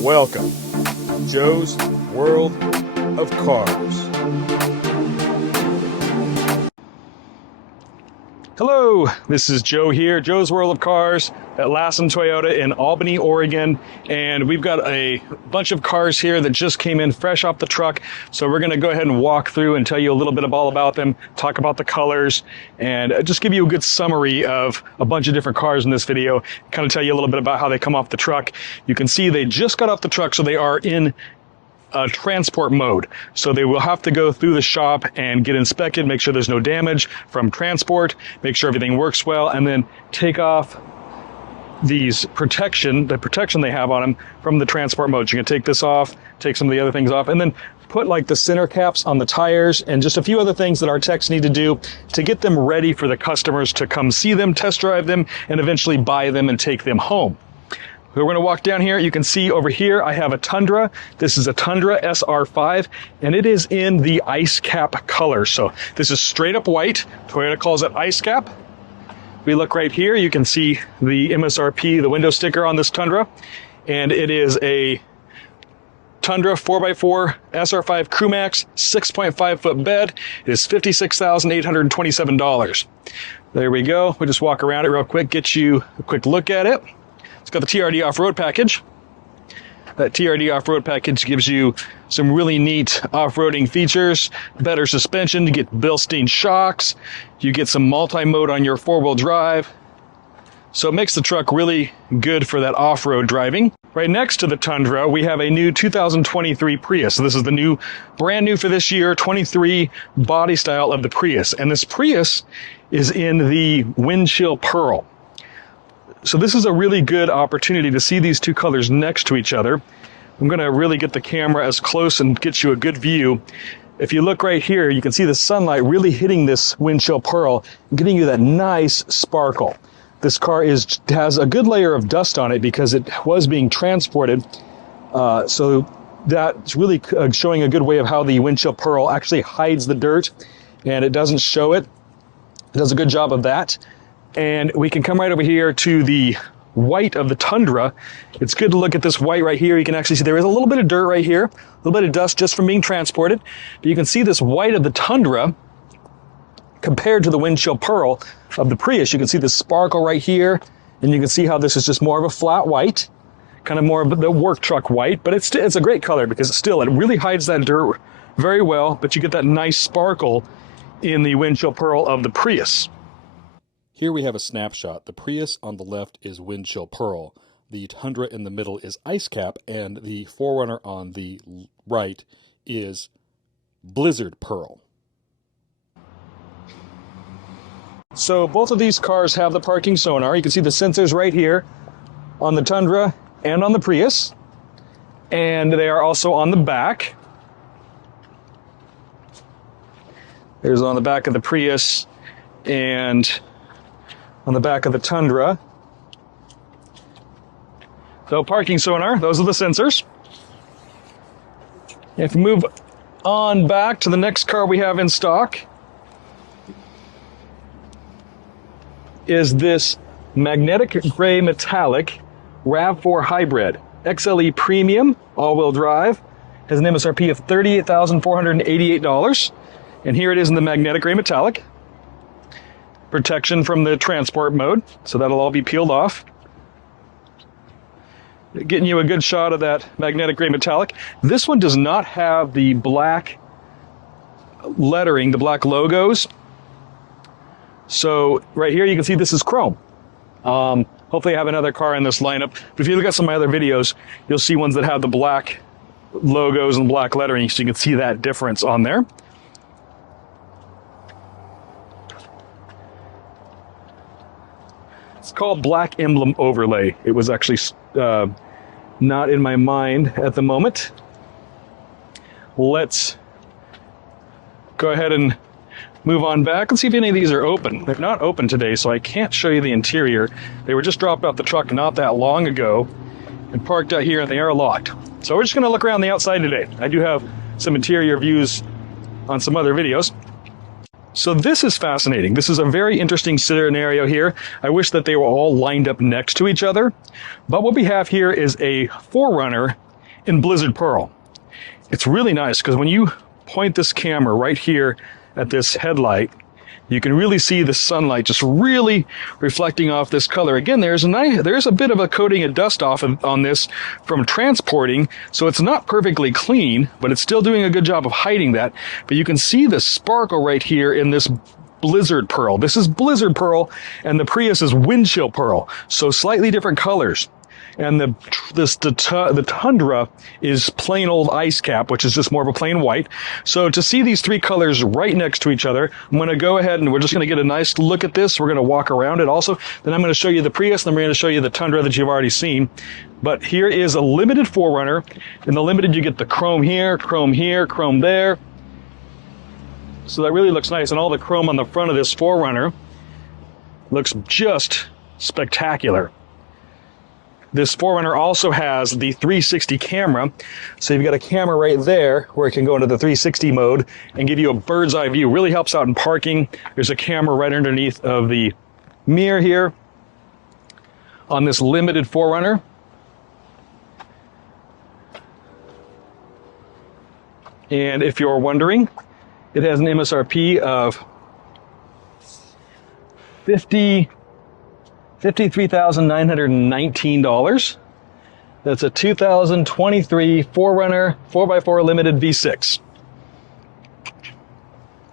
Welcome to Joe's World of Cars. Hello, this is Joe here, Joe's World of Cars at Lassen Toyota in Albany, Oregon. And we've got a bunch of cars here that just came in fresh off the truck. So we're gonna go ahead and walk through and tell you a little bit all about them, talk about the colors, and just give you a good summary of a bunch of different cars in this video, kind of tell you a little bit about how they come off the truck. You can see they just got off the truck, so they are in transport mode. So they will have to go through the shop and get inspected, make sure there's no damage from transport, make sure everything works well, and then take off the protection they have on them from the transport mode. You can take this off, take some of the other things off, and then put like the center caps on the tires and just a few other things that our techs need to do to get them ready for the customers to come see them, test drive them, and eventually buy them and take them home. We're going to walk down here. You can see over here I have a Tundra. This is a Tundra SR5, and it is in the ice cap color. So this is straight up white. Toyota calls it ice cap. We look right here. You can see the MSRP, the window sticker on this Tundra, and it is a Tundra 4x4 SR5 Crew Max 6.5 foot bed. It is $56,827. There we go. We'll just walk around it real quick, get you a quick look at it. It's got the TRD off-road package. That TRD off-road package gives you some really neat off-roading features, better suspension, you get Bilstein shocks, you get some multi-mode on your four-wheel drive. So it makes the truck really good for that off-road driving. Right next to the Tundra, we have a new 2023 Prius. So this is the new, brand new for this year, 23 body style of the Prius. And this Prius is in the Windchill Pearl. So this is a really good opportunity to see these two colors next to each other. I'm going to really get the camera as close and get you a good view. If you look right here, you can see the sunlight really hitting this Windchill Pearl, getting you that nice sparkle. This car has a good layer of dust on it because it was being transported. So that's really showing a good way of how the Windchill Pearl actually hides the dirt, and it doesn't show it. It does a good job of that. And we can come right over here to the white of the Tundra. It's good to look at this white right here. You can actually see there is a little bit of dirt right here, a little bit of dust just from being transported. But you can see this white of the Tundra compared to the Windchill Pearl of the Prius. You can see the sparkle right here, and you can see how this is just more of a flat white, kind of more of the work truck white, but it's a great color because it really hides that dirt very well, but you get that nice sparkle in the Windchill Pearl of the Prius. Here we have a snapshot. The Prius on the left is Windchill Pearl. The Tundra in the middle is Ice Cap, and the 4Runner on the right is Blizzard Pearl. So both of these cars have the parking sonar. You can see the sensors right here on the Tundra and on the Prius. And they are also on the back. There's on the back of the Prius and on the back of the Tundra. So parking sonar, those are the sensors. If we move on back to the next car we have in stock, is this magnetic gray metallic RAV4 hybrid. XLE premium, all-wheel drive, has an MSRP of $38,488. And here it is in the magnetic gray metallic. Protection from the transport mode, so that'll all be peeled off. Getting you a good shot of that magnetic gray metallic. This one does not have the black lettering, the black logos. So right here you can see this is chrome. Hopefully I have another car in this lineup, but if you look at some of my other videos, you'll see ones that have the black logos and black lettering, so you can see that difference on there. It's called Black Emblem Overlay. It was actually not in my mind at the moment. Let's go ahead and move on back and see if any of these are open. They're not open today, so I can't show you the interior. They were just dropped off the truck not that long ago and parked out here, and they are locked. So we're just going to look around the outside today. I do have some interior views on some other videos. So this is fascinating. This is a very interesting scenario here. I wish that they were all lined up next to each other. But what we have here is a 4Runner in Blizzard Pearl. It's really nice because when you point this camera right here at this headlight, you can really see the sunlight just really reflecting off this color. Again, there's a bit of a coating of dust off on this from transporting, so it's not perfectly clean, but it's still doing a good job of hiding that. But you can see the sparkle right here in this Blizzard Pearl. This is Blizzard Pearl, and the Prius is Windchill Pearl, so slightly different colors. And the Tundra is plain old ice cap, which is just more of a plain white. So to see these three colors right next to each other, I'm going to go ahead and we're just going to get a nice look at this. We're going to walk around it also. Then I'm going to show you the Prius, and then we're going to show you the Tundra that you've already seen. But here is a limited 4Runner. In the limited, you get the chrome here, chrome there. So that really looks nice. And all the chrome on the front of this 4Runner looks just spectacular. This 4Runner also has the 360 camera. So you've got a camera right there where it can go into the 360 mode and give you a bird's eye view. Really helps out in parking. There's a camera right underneath of the mirror here on this limited 4Runner. And if you're wondering, it has an MSRP of $53,919. That's a 2023 4Runner 4x4 Limited V6.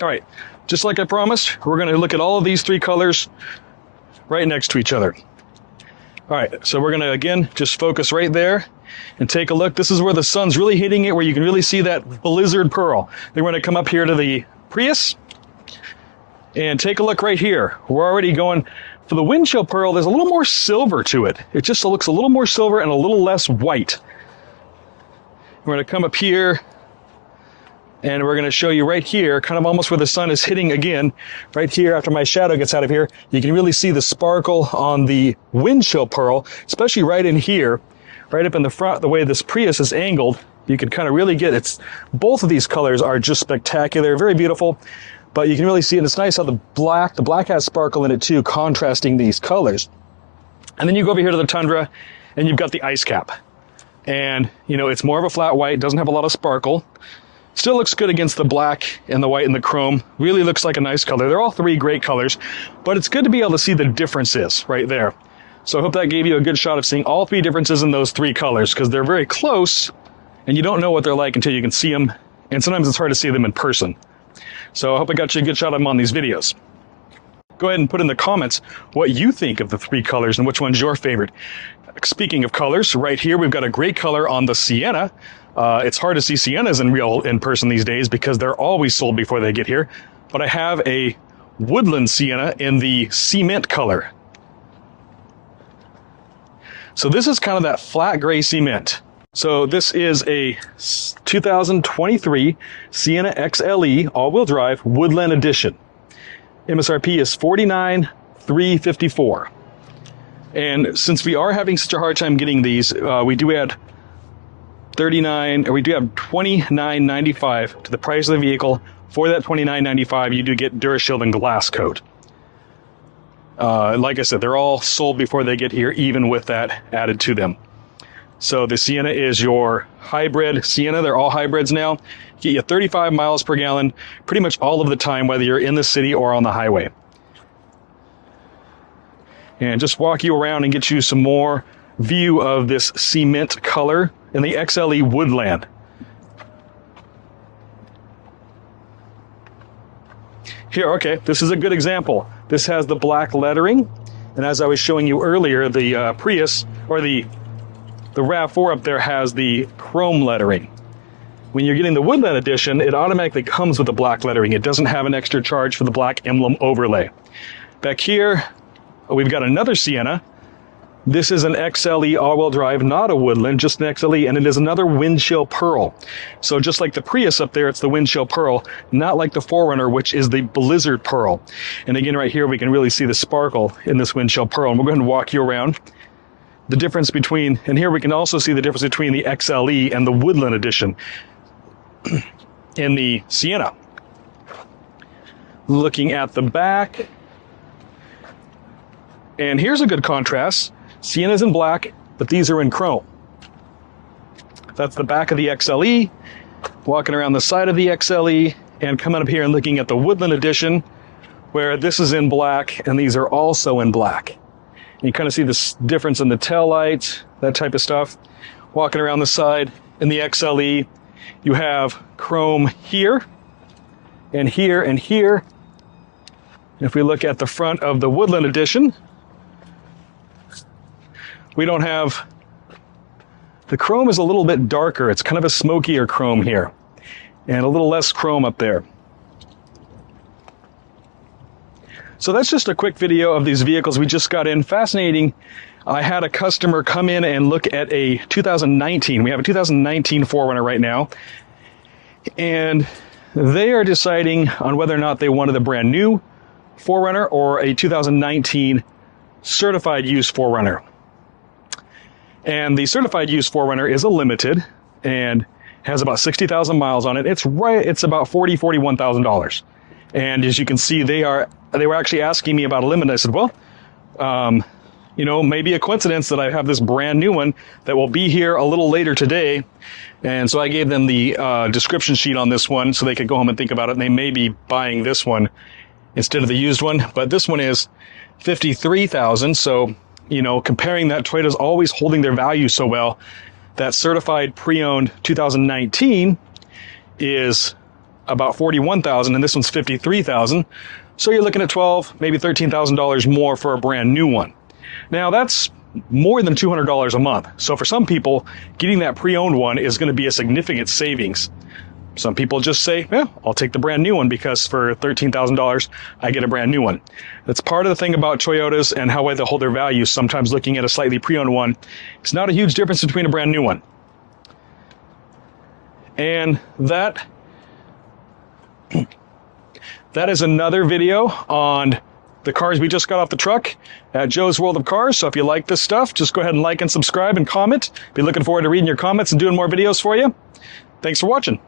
All right, just like I promised, we're going to look at all of these three colors right next to each other. All right, so we're going to, again, just focus right there and take a look. This is where the sun's really hitting it, where you can really see that Blizzard Pearl. Then we're going to come up here to the Prius and take a look right here. We're already going for the Windchill Pearl. There's a little more silver to it. It just looks a little more silver and a little less white. We're going to come up here and we're going to show you right here, kind of almost where the sun is hitting again, right here after my shadow gets out of here. You can really see the sparkle on the Windchill Pearl, especially right in here, right up in the front, the way this Prius is angled. You can kind of really get it's both of these colors are just spectacular, very beautiful. But you can really see it. It's nice how the black has sparkle in it too, contrasting these colors. And then you go over here to the Tundra and you've got the ice cap. And, you know, it's more of a flat white, doesn't have a lot of sparkle. Still looks good against the black and the white and the chrome. Really looks like a nice color. They're all three great colors, but it's good to be able to see the differences right there. So I hope that gave you a good shot of seeing all three differences in those three colors, because they're very close and you don't know what they're like until you can see them. And sometimes it's hard to see them in person. So I hope I got you a good shot of them on these videos. Go ahead and put in the comments what you think of the three colors and which one's your favorite. Speaking of colors, right here we've got a great color on the Sienna. It's hard to see Siennas in person these days because they're always sold before they get here. But I have a woodland Sienna in the cement color. So this is kind of that flat gray cement. So this is a 2023 Sienna XLE all-wheel drive Woodland Edition. MSRP is $49,354. And since we are having such a hard time getting these, we do add $29.95 to the price of the vehicle. For that $29.95, you do get DuraShield and glass coat. Like I said, they're all sold before they get here, even with that added to them. So the Sienna is your hybrid Sienna. They're all hybrids now. Get you 35 miles per gallon pretty much all of the time, whether you're in the city or on the highway. And just walk you around and get you some more view of this cement color in the XLE Woodland. Here, okay, this is a good example. This has the black lettering, and as I was showing you earlier, the Prius, or the RAV4 up there has the chrome lettering. When you're getting the Woodland Edition, it automatically comes with the black lettering. It doesn't have an extra charge for the black emblem overlay. Back here, we've got another Sienna. This is an XLE all-wheel drive, not a Woodland, just an XLE, and it is another Windchill Pearl. So just like the Prius up there, it's the Windchill Pearl, not like the 4Runner, which is the Blizzard Pearl. And again, right here, we can really see the sparkle in this Windchill Pearl, and we're going to walk you around. The difference between, and here we can also see the difference between the XLE and the Woodland Edition in the Sienna. Looking at the back, and here's a good contrast. Sienna's in black, but these are in chrome. That's the back of the XLE, walking around the side of the XLE, and coming up here and looking at the Woodland Edition, where this is in black and these are also in black. And you kind of see this difference in the tail lights, that type of stuff. Walking around the side in the XLE, you have chrome here and here and here. If we look at the front of the Woodland Edition, we don't have, the chrome is a little bit darker. It's kind of a smokier chrome here and a little less chrome up there. So that's just a quick video of these vehicles we just got in. Fascinating. I had a customer come in and look at a 2019. We have a 2019 4Runner right now. And they are deciding on whether or not they wanted a brand new 4Runner or a 2019 certified used 4Runner. And the certified used 4Runner is a limited and has about 60,000 miles on it. It's about $41,000. And as you can see, they were actually asking me about a limit. I said, well, you know, maybe a coincidence that I have this brand new one that will be here a little later today. And so I gave them the description sheet on this one so they could go home and think about it. And they may be buying this one instead of the used one. But this one is $53,000. So, you know, comparing that, Toyota's always holding their value so well. That certified pre-owned 2019 is about $41,000, and this one's $53,000. So you're looking at $12,000, maybe $13,000 more for a brand new one. Now that's more than $200 a month. So for some people, getting that pre-owned one is going to be a significant savings. Some people just say, yeah, I'll take the brand new one because for $13,000, I get a brand new one. That's part of the thing about Toyotas and how they hold their value. Sometimes looking at a slightly pre-owned one, it's not a huge difference between a brand new one. And that is another video on the cars we just got off the truck at Joe's World of Cars. So if you like this stuff, just go ahead and like and subscribe and comment. Be looking forward to reading your comments and doing more videos for you. Thanks for watching.